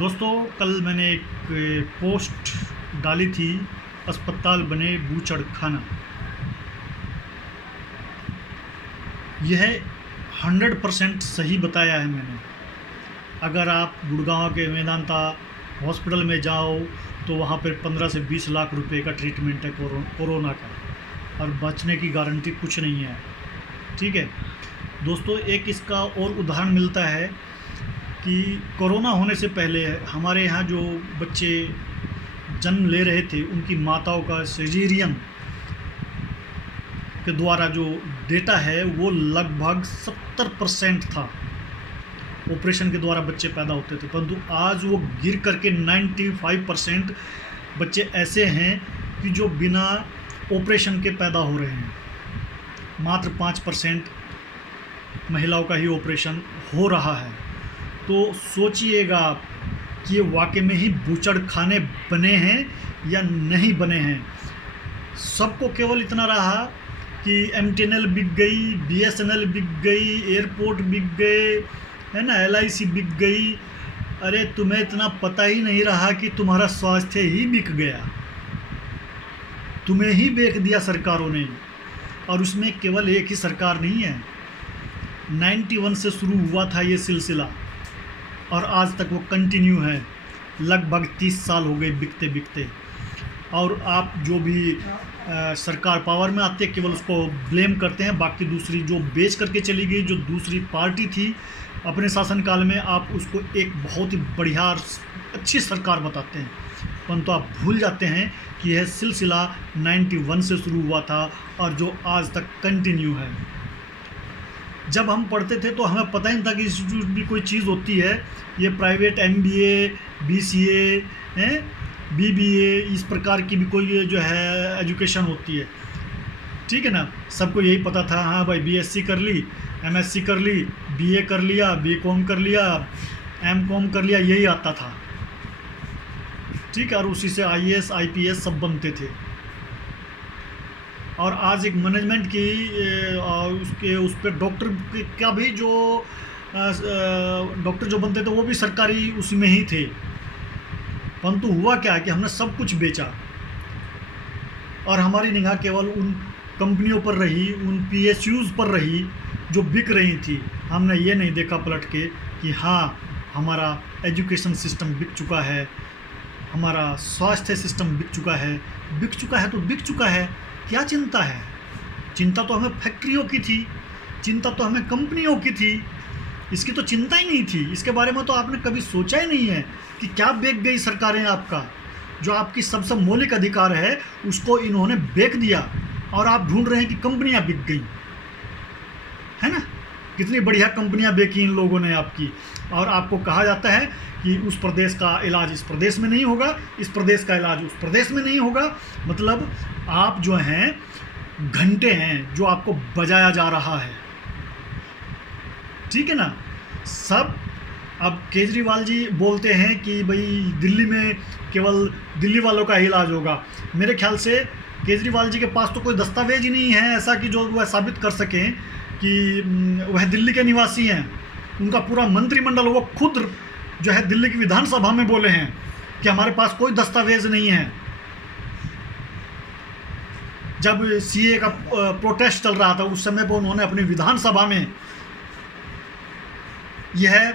दोस्तों, कल मैंने एक पोस्ट डाली थी, अस्पताल बने बूचड़ खाना। यह 100% सही बताया है मैंने। अगर आप गुड़गांव के वेदांता हॉस्पिटल में जाओ तो वहाँ पर 15 से 20 लाख रुपए का ट्रीटमेंट है कोरोना का, और बचने की गारंटी कुछ नहीं है। ठीक है दोस्तों, एक इसका और उदाहरण मिलता है कि कोरोना होने से पहले हमारे यहाँ जो बच्चे जन्म ले रहे थे उनकी माताओं का सिजेरियन के द्वारा जो डेटा है वो लगभग 70% था। ऑपरेशन के द्वारा बच्चे पैदा होते थे, परंतु आज वो गिर करके 95% बच्चे ऐसे हैं कि जो बिना ऑपरेशन के पैदा हो रहे हैं। मात्र 5% महिलाओं का ही ऑपरेशन हो रहा है। तो सोचिएगा आप कि ये वाकई में ही बूचड़ खाने बने हैं या नहीं बने हैं। सबको केवल इतना रहा कि MTNL बिक गई, BSNL बिक गई, एयरपोर्ट बिक गए, है ना, LIC बिक गई। अरे तुम्हें इतना पता ही नहीं रहा कि तुम्हारा स्वास्थ्य ही बिक गया, तुम्हें ही बेच दिया सरकारों ने। और उसमें केवल एक ही सरकार नहीं है, 91 से शुरू हुआ था ये सिलसिला और आज तक वो कंटिन्यू है। लगभग 30 साल हो गए बिकते बिकते। और आप जो भी सरकार पावर में आते केवल उसको ब्लेम करते हैं, बाकी दूसरी जो बेच करके चली गई, जो दूसरी पार्टी थी अपने शासनकाल में, आप उसको एक बहुत ही बढ़िया और अच्छी सरकार बताते हैं। परंतु आप भूल जाते हैं कि यह सिलसिला 91 से शुरू हुआ था और जो आज तक कंटिन्यू है। जब हम पढ़ते थे तो हमें पता ही नहीं था कि इंस्टीट्यूट भी कोई चीज़ होती है। ये प्राइवेट MBA, BCA, BBA, इस प्रकार की भी कोई जो है एजुकेशन होती है। ठीक है ना, सबको यही पता था, हाँ भाई BSc कर ली, MSc कर ली, BA कर लिया, BCom कर लिया, MCom कर लिया, यही आता था। ठीक है, और उसी से IAS IPS सब बनते थे। और आज एक मैनेजमेंट की उसके उस पर डॉक्टर का भी जो डॉक्टर जो बनते थे वो भी सरकारी उसी में ही थे। परंतु हुआ क्या कि हमने सब कुछ बेचा और हमारी निगाह केवल उन कंपनियों पर रही, उन PSUs पर रही जो बिक रही थी। हमने ये नहीं देखा पलट के कि हाँ, हमारा एजुकेशन सिस्टम बिक चुका है, हमारा स्वास्थ्य सिस्टम बिक चुका है। बिक चुका है तो बिक चुका है, क्या चिंता है? चिंता तो हमें फैक्ट्रियों की थी, चिंता तो हमें कंपनियों की थी, इसकी तो चिंता ही नहीं थी। इसके बारे में तो आपने कभी सोचा ही नहीं है कि क्या बेच गई सरकारें आपका। जो आपकी सबसे मौलिक अधिकार है उसको इन्होंने बेच दिया और आप ढूंढ रहे हैं कि कंपनियां बिक गई, है ना। कितनी बढ़िया कंपनियां बेची इन लोगों ने आपकी। और आपको कहा जाता है कि उस प्रदेश का इलाज इस प्रदेश में नहीं होगा, इस प्रदेश का इलाज उस प्रदेश में नहीं होगा। मतलब आप जो हैं घंटे हैं जो आपको बजाया जा रहा है। ठीक है ना। सब अब केजरीवाल जी बोलते हैं कि भाई दिल्ली में केवल दिल्ली वालों का ही इलाज होगा। मेरे ख्याल से केजरीवाल जी के पास तो कोई दस्तावेज ही नहीं है ऐसा कि जो वह साबित कर सकें कि वह दिल्ली के निवासी हैं। उनका पूरा मंत्रिमंडल, वो खुद जो है दिल्ली की विधानसभा में बोले हैं कि हमारे पास कोई दस्तावेज नहीं है। जब CA का प्रोटेस्ट चल रहा था उस समय पर उन्होंने अपनी विधानसभा में यह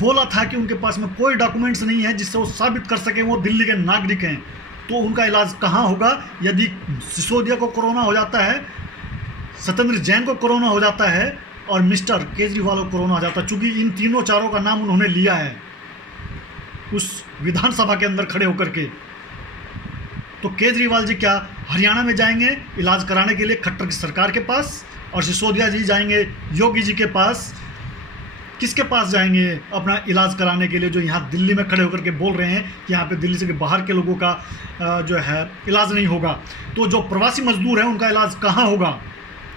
बोला था कि उनके पास में कोई डॉक्यूमेंट्स नहीं है जिससे वो साबित कर सकें वो दिल्ली के नागरिक हैं। तो उनका इलाज कहाँ होगा? यदि सिसोदिया को कोरोना हो जाता है, सत्येंद्र जैन को कोरोना हो जाता है और मिस्टर केजरीवाल को कोरोना हो जाता है, चूँकि इन तीनों चारों का नाम उन्होंने लिया है उस विधानसभा के अंदर खड़े होकर के, तो केजरीवाल जी क्या हरियाणा में जाएंगे इलाज कराने के लिए खट्टर की सरकार के पास, और सिसोदिया जी जाएंगे योगी जी के पास? किसके पास जाएंगे अपना इलाज कराने के लिए जो यहाँ दिल्ली में खड़े होकर के बोल रहे हैं कि यहाँ पे दिल्ली से बाहर के लोगों का जो है इलाज नहीं होगा? तो जो प्रवासी मजदूर हैं उनका इलाज कहाँ होगा?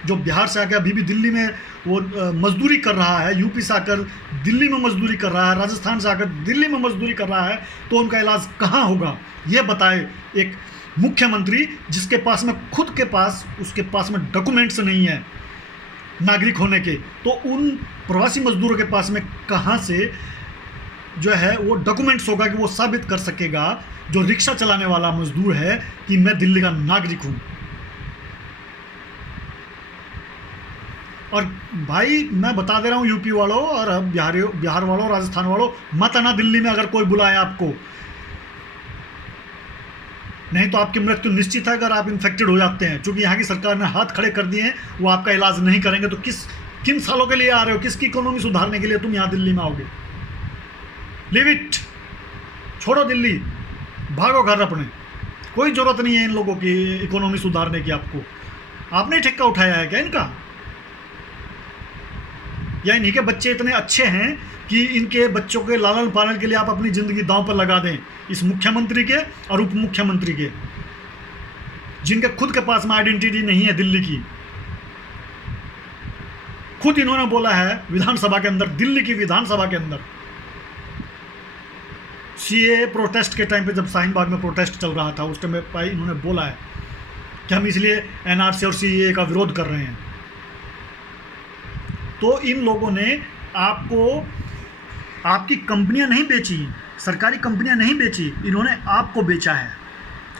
जो बिहार से आकर अभी भी दिल्ली में वो मजदूरी कर रहा है, यूपी से आकर दिल्ली में मजदूरी कर रहा है, राजस्थान से आकर दिल्ली में मजदूरी कर रहा है, तो उनका इलाज कहाँ होगा? ये बताए एक मुख्यमंत्री जिसके पास में खुद के पास उसके पास में डॉक्यूमेंट्स नहीं है नागरिक होने के। तो उन प्रवासी मजदूरों के पास में कहाँ से जो है वो डॉक्यूमेंट्स होगा कि वो साबित कर सकेगा, जो रिक्शा चलाने वाला मजदूर है, कि मैं दिल्ली का नागरिक हूँ। और भाई मैं बता दे रहा हूँ यूपी वालों और बिहार वालों, राजस्थान वालों, मत आना दिल्ली में अगर कोई बुलाए आपको, नहीं तो आपकी मृत्यु निश्चित है अगर आप इन्फेक्टेड हो जाते हैं। क्योंकि यहाँ की सरकार ने हाथ खड़े कर दिए हैं, वो आपका इलाज नहीं करेंगे। तो किन सालों के लिए आ रहे हो, किसकी इकोनॉमी सुधारने के लिए तुम यहाँ दिल्ली में आओगे? लिव इट, छोड़ो दिल्ली, भागो घर अपने। कोई ज़रूरत नहीं है इन लोगों की इकोनॉमी सुधारने की। आपने ठेका उठाया है क्या इनका? या इन्हीं के बच्चे इतने अच्छे हैं कि इनके बच्चों के लालन पालन के लिए आप अपनी ज़िंदगी दांव पर लगा दें, इस मुख्यमंत्री के और उप मुख्यमंत्री के, जिनके खुद के पास में आइडेंटिटी नहीं है दिल्ली की। खुद इन्होंने बोला है विधानसभा के अंदर, दिल्ली की विधानसभा के अंदर, सीए प्रोटेस्ट के टाइम पे, जब शाहीन बाग में प्रोटेस्ट चल रहा था, उस टाइम पे इन्होंने बोला है कि हम इसलिए एनआरसी और सीए का विरोध कर रहे हैं। तो इन लोगों ने आपको, आपकी कंपनियां नहीं बेची, सरकारी कंपनियां नहीं बेची, इन्होंने आपको बेचा है,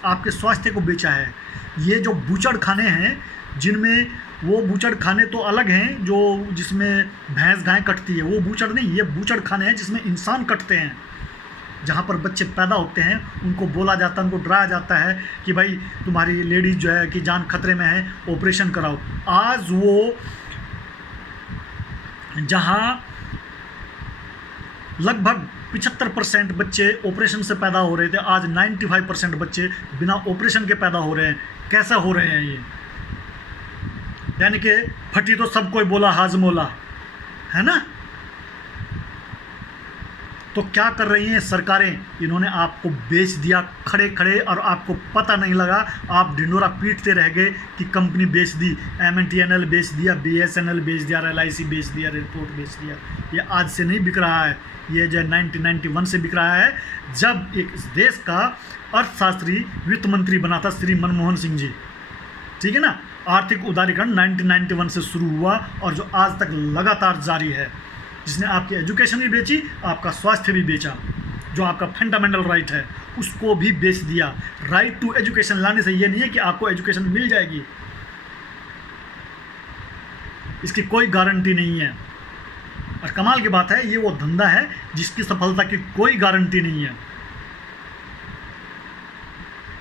आपके स्वास्थ्य को बेचा है। ये जो बूचड़ खाने हैं, जिनमें वो बूचड़ खाने तो अलग हैं जो जिसमें भैंस गाय कटती है, वो बूचड़ नहीं, ये बूचड़ खाने हैं जिसमें इंसान कटते हैं, जहाँ पर बच्चे पैदा होते हैं, उनको बोला जाता है, उनको डराया जाता है कि भाई तुम्हारी लेडीज जो है कि जान खतरे में है, ऑपरेशन कराओ। आज वो जहाँ लगभग 75% बच्चे ऑपरेशन से पैदा हो रहे थे, आज 95% बच्चे बिना ऑपरेशन के पैदा हो रहे हैं। कैसे हो रहे हैं ये? यानी कि फटी तो सब कोई बोला हाजमोला, है ना? तो क्या कर रही हैं सरकारें? इन्होंने आपको बेच दिया खड़े खड़े, और आपको पता नहीं लगा। आप ढिंडोरा पीटते रह गए कि कंपनी बेच दी, MNTNL बेच दिया, BSNL बेच दिया, LIC बेच दिया, रिपोर्ट बेच दिया। ये आज से नहीं बिक रहा है, ये जो 1991 से बिक रहा है, जब एक देश का अर्थशास्त्री वित्त मंत्री बना था श्री मनमोहन सिंह जी, ठीक है ना। आर्थिक उदारीकरण 1991 से शुरू हुआ और जो आज तक लगातार जारी है, जिसने आपकी एजुकेशन भी बेची, आपका स्वास्थ्य भी बेचा, जो आपका फंडामेंटल राइट है उसको भी बेच दिया। राइट टू एजुकेशन लाने से ये नहीं है कि आपको एजुकेशन मिल जाएगी, इसकी कोई गारंटी नहीं है। और कमाल की बात है, ये वो धंधा है जिसकी सफलता की कोई गारंटी नहीं है।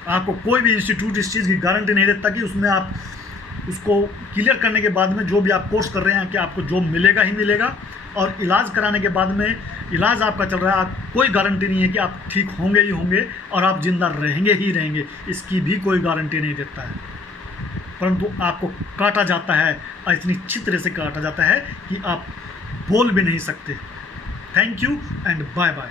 आपको कोई भी इंस्टीट्यूट इस चीज़ की गारंटी नहीं देता कि उसमें आप उसको क्लियर करने के बाद में जो भी आप कोर्स कर रहे हैं कि आपको जॉब मिलेगा ही मिलेगा, और इलाज कराने के बाद में इलाज आपका चल रहा है, आप कोई गारंटी नहीं है कि आप ठीक होंगे ही होंगे और आप जिंदा रहेंगे ही रहेंगे, इसकी भी कोई गारंटी नहीं देता है। परंतु आपको काटा जाता है, और इतनी अच्छी तरह से काटा जाता है कि आप बोल भी नहीं सकते। Thank you and bye bye.